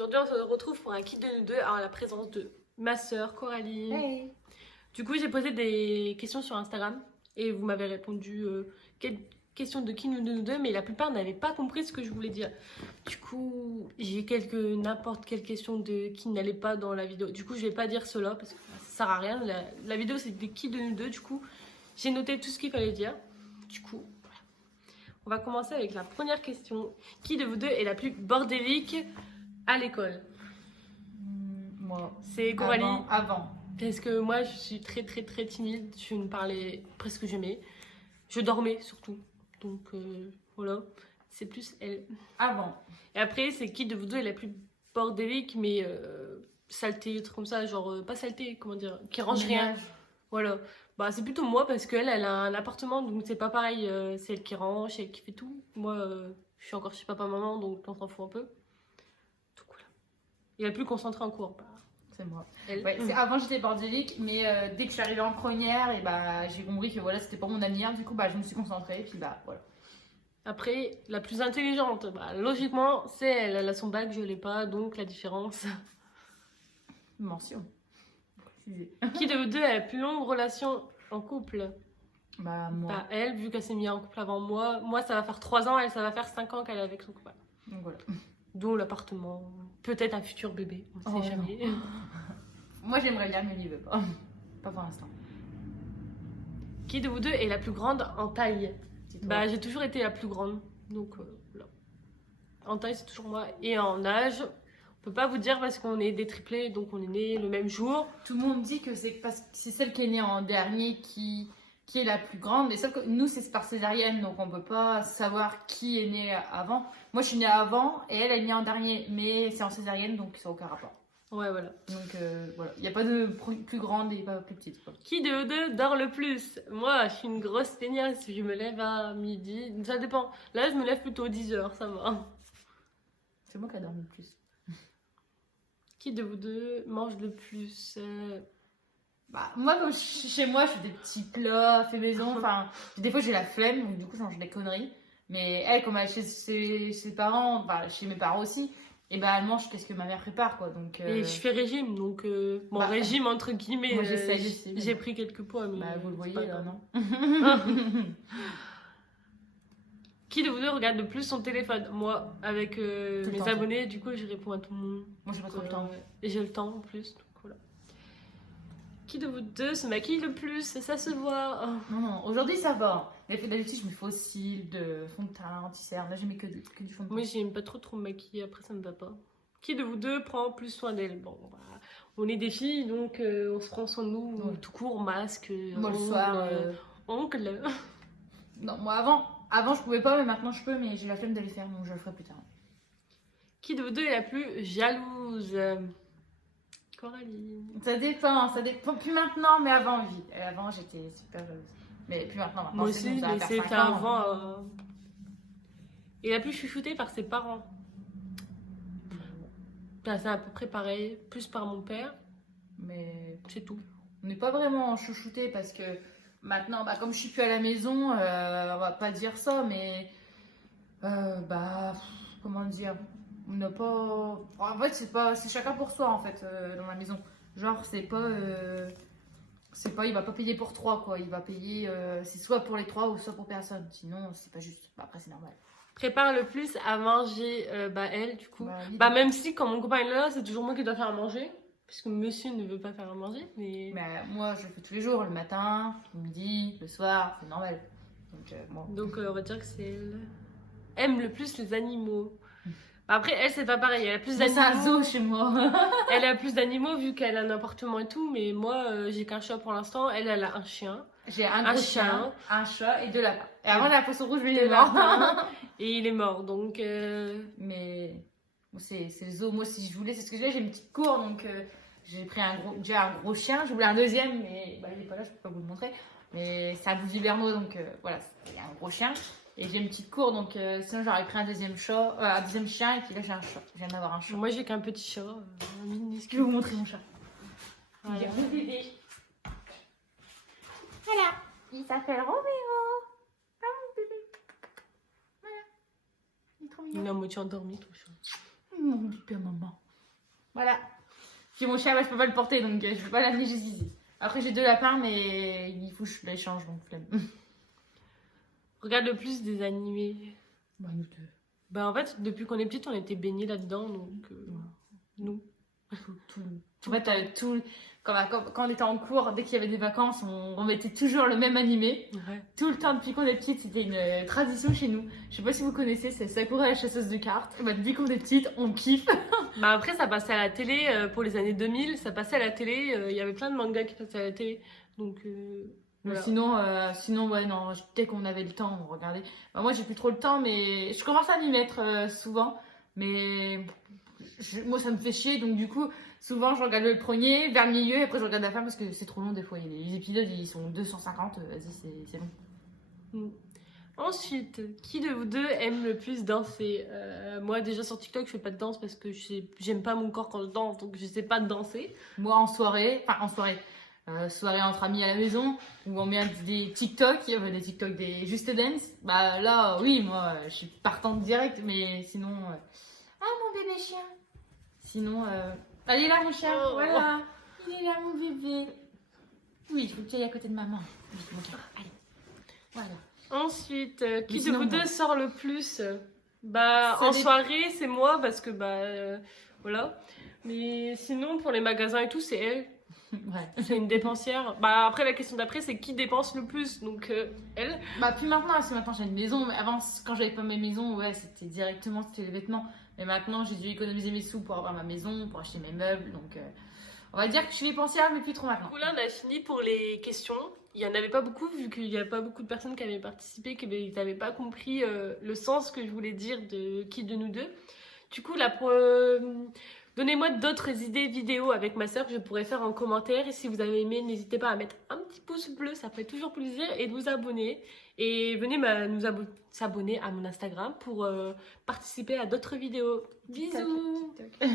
Aujourd'hui, on se retrouve pour un kit de nous deux en la présence de ma sœur Coralie. Hey. Du coup, j'ai posé des questions sur Instagram et vous m'avez répondu quelles questions de qui nous deux, mais la plupart n'avaient pas compris ce que je voulais dire. Du coup, j'ai n'importe quelle question de qui n'allait pas dans la vidéo. Du coup, je vais pas dire cela parce que ça sert à rien. La vidéo, c'est des qui de nous deux. Du coup, j'ai noté tout ce qu'il fallait dire. Du coup, voilà. On va commencer avec la première question. Qui de vous deux est la plus bordélique à l'école? Moi. C'est Coralie. Avant. Parce que moi, je suis très timide. Je ne parlais presque jamais. Je dormais surtout. Donc voilà, c'est plus elle. Avant. Et après, c'est qui de vous deux est la plus bordélique, mais saleté, truc comme ça, genre pas saleté, comment dire, qui range rien. Voilà. Bah, c'est plutôt moi parce qu'elle, elle a un appartement, donc c'est pas pareil. C'est elle qui range, c'est elle qui fait tout. Moi, je suis encore chez papa-maman, donc on s'en fout un peu. Donc voilà. Et la plus concentrée en cours. Bah, c'est moi. elle. Ouais, avant j'étais bordélique, mais dès que je suis arrivée en première, et bah, j'ai compris que voilà, c'était pas mon avenir. Du coup, bah, je me suis concentrée, et puis bah voilà. Après, la plus intelligente, bah, logiquement, c'est elle. Elle a son bac, je l'ai pas, donc la différence. Mention. Qui de vous deux a la plus longue relation en couple? Bah, moi. Bah, elle, vu qu'elle s'est mise en couple avant moi. Moi, ça va faire 3 ans, elle, ça va faire 5 ans qu'elle est avec son couple. Donc voilà. D'où l'appartement. Peut-être un futur bébé, on ne sait jamais. Moi, j'aimerais bien, mais il veut pas. Pas pour l'instant. Qui de vous deux est la plus grande en taille? Bah, j'ai toujours été la plus grande. Donc, voilà. En taille, c'est toujours moi. Et en âge, on peut pas vous dire parce qu'on est des triplés, donc on est nés le même jour. Tout le monde dit que c'est parce que c'est celle qui est née en dernier qui est la plus grande, mais sauf que nous c'est par césarienne, donc on peut pas savoir qui est né avant. Moi je suis née avant et elle est née en dernier, mais c'est en césarienne, donc ça n'a aucun rapport. Ouais, voilà. Donc voilà, il n'y a pas de plus grande et pas plus petite, quoi. Qui de vous deux dort le plus? Moi, je suis une grosse feignasse, je me lève à midi, ça dépend. Là, je me lève plutôt à 10h, ça va. C'est moi qui adore le plus. Qui de vous deux mange le plus? Bah, moi, comme chez moi, je fais des petits plats faits maison. Enfin, des fois, j'ai la flemme, donc du coup, je mange des conneries. Mais elle, comme elle est chez ses parents, bah, chez mes parents aussi, et bah, elle mange qu'est-ce que ma mère prépare, quoi. Donc, Et je fais régime, donc bon, bah, régime entre guillemets. Moi, j'essaye aussi. J'ai pris quelques poids, mais bah, vous le voyez, là, non? Qui de vous deux regarde le plus son téléphone? Moi, avec mes abonnés, du coup, je réponds à tout le monde. Moi, j'ai pas trop le temps. Et j'ai le temps en plus, donc voilà. Qui de vous deux se maquille le plus? Ça se voit. Non, aujourd'hui ça va. D'habitude, je me fais aussi de fond de teint, anti-cerne. Là, j'ai mis que du fond de teint. Moi, j'aime pas trop me maquiller, après, ça me va pas. Qui de vous deux prend plus soin d'elle? Bon, bah, on est des filles, donc on se prend soin de nous, tout court, masque, moi, le soir, ongle. Non, moi avant je pouvais pas, mais maintenant je peux, mais j'ai la flemme d'aller faire, donc je le ferai plus tard. Qui de vous deux est la plus jalouse? Coralie. Ça dépend plus maintenant, mais avant, oui. Avant, j'étais super jalouse. Mais plus maintenant. Moi aussi, bon, mais c'était avant. Et la plus chouchoutée par ses parents? Ben, c'est à peu près pareil, plus par mon père. Mais c'est tout. On n'est pas vraiment chouchouté parce que maintenant, bah, comme je suis plus à la maison, on va pas dire ça, mais bah, comment dire, on n'a pas. En fait, c'est chacun pour soi en fait dans la maison. Genre, c'est pas, il va pas payer pour 3 quoi. Il va payer, c'est soit pour les 3 ou soit pour personne. Sinon, c'est pas juste. Bah, après, c'est normal. Prépare le plus à manger, elle du coup. Bah, même si quand mon copain est là, c'est toujours moi qui dois faire à manger. Puisque monsieur ne veut pas faire à manger, mais... Bah, moi, je le fais tous les jours, le matin, le midi, le soir, c'est normal. Donc on va dire que c'est elle. Aime le plus les animaux. Après, elle, c'est pas pareil, elle a plus d'animaux. C'est un zoo chez moi. Elle a plus d'animaux vu qu'elle a un appartement et tout, mais moi, j'ai qu'un chat pour l'instant. Elle a un chien. J'ai un gros chien, un chat et 2 lapins. Et avant, la poisson rouge, mais il est mort. Et il est mort, donc... Mais c'est le zoo. Moi, si je voulais, c'est ce que j'ai une petite cour, donc... J'ai pris déjà un gros chien, je voulais un deuxième, mais bah, il n'est pas là, je peux pas vous le montrer. Mais c'est un Bouvier Bernois, donc voilà, c'est un gros chien. Et j'ai une petite cour, donc sinon j'aurais pris un deuxième chien, et puis là j'ai un chat. Je viens d'avoir un chat. Moi j'ai qu'un petit chat, Je vais vous montrer mon chat. Voilà. Mon bébé. Voilà, il s'appelle Roméo. Ah mon bébé. Voilà, il est trop mignon. Il est à moitié endormi, ton chat. Mon bébé maman. Voilà. Puis mon chien, bah, je peux pas le porter, donc je peux pas l'amener jusqu'ici. Après, j'ai 2 lapins, mais il faut que je les change, donc flemme. Regarde le plus des animés. Bah, nous deux. Bah en fait, depuis qu'on est petite, on était baignés là-dedans, donc nous. En fait, quand on était en cours, dès qu'il y avait des vacances, on mettait toujours le même animé. Ouais. Tout le temps, depuis qu'on est petite, c'était une tradition chez nous. Je sais pas si vous connaissez, c'est Sakura la chasseuse de cartes. Bah, depuis qu'on est petite, on kiffe. Bah après, ça passait à la télé pour les années 2000, ça passait à la télé, il y avait plein de mangas qui passaient à la télé. Donc Mais voilà. sinon, ouais, non, dès qu'on avait le temps, on regardait. Bah, moi, j'ai plus trop le temps, mais je commence à m'y mettre souvent. Mais moi, ça me fait chier, donc du coup, souvent, je regarde le premier, vers le milieu, et après, je regarde la fin parce que c'est trop long des fois. Les épisodes, ils sont 250, vas-y, c'est long. Mm. Ensuite, qui de vous deux aime le plus danser? Moi, déjà sur TikTok, je fais pas de danse parce que j'aime pas mon corps quand je danse, donc je sais pas danser. Moi, soirée entre amis à la maison, où on met des TikTok, des TikTok, des Just Dance, bah là, oui, moi, je suis partante direct, mais sinon. Ah, mon bébé chien! Sinon, allez là, mon chien, Oh. voilà, il est là, mon bébé. Oui, il faut que tu ailles à côté de maman. Oui, mon cœur, allez, voilà. Ensuite, qui Mais de sinon, vous deux moi. sort le plus? Bah, Ça en dépend. soirée, c'est moi parce que voilà. Mais sinon, pour les magasins et tout, c'est elle. Ouais. C'est une dépensière. Bah, après, la question d'après, c'est qui dépense le plus? Donc, elle. Bah, puis maintenant, parce que maintenant j'ai une maison, mais avant, quand j'avais pas ma maison, ouais, c'était les vêtements. Mais maintenant, j'ai dû économiser mes sous pour avoir ma maison, pour acheter mes meubles, donc on va dire que je suis dépensière, mais plus trop maintenant. Du coup, là, on a fini pour les questions. Il y en avait pas beaucoup, vu qu'il y a pas beaucoup de personnes qui avaient participé, qui n'avaient pas compris le sens que je voulais dire de qui de nous deux. Du coup, donnez-moi d'autres idées vidéo avec ma soeur que je pourrais faire en commentaire. Et si vous avez aimé, n'hésitez pas à mettre un petit pouce bleu, ça fait toujours plaisir. Et de vous abonner. Et venez s'abonner à mon Instagram pour participer à d'autres vidéos. Bisous! TikTok.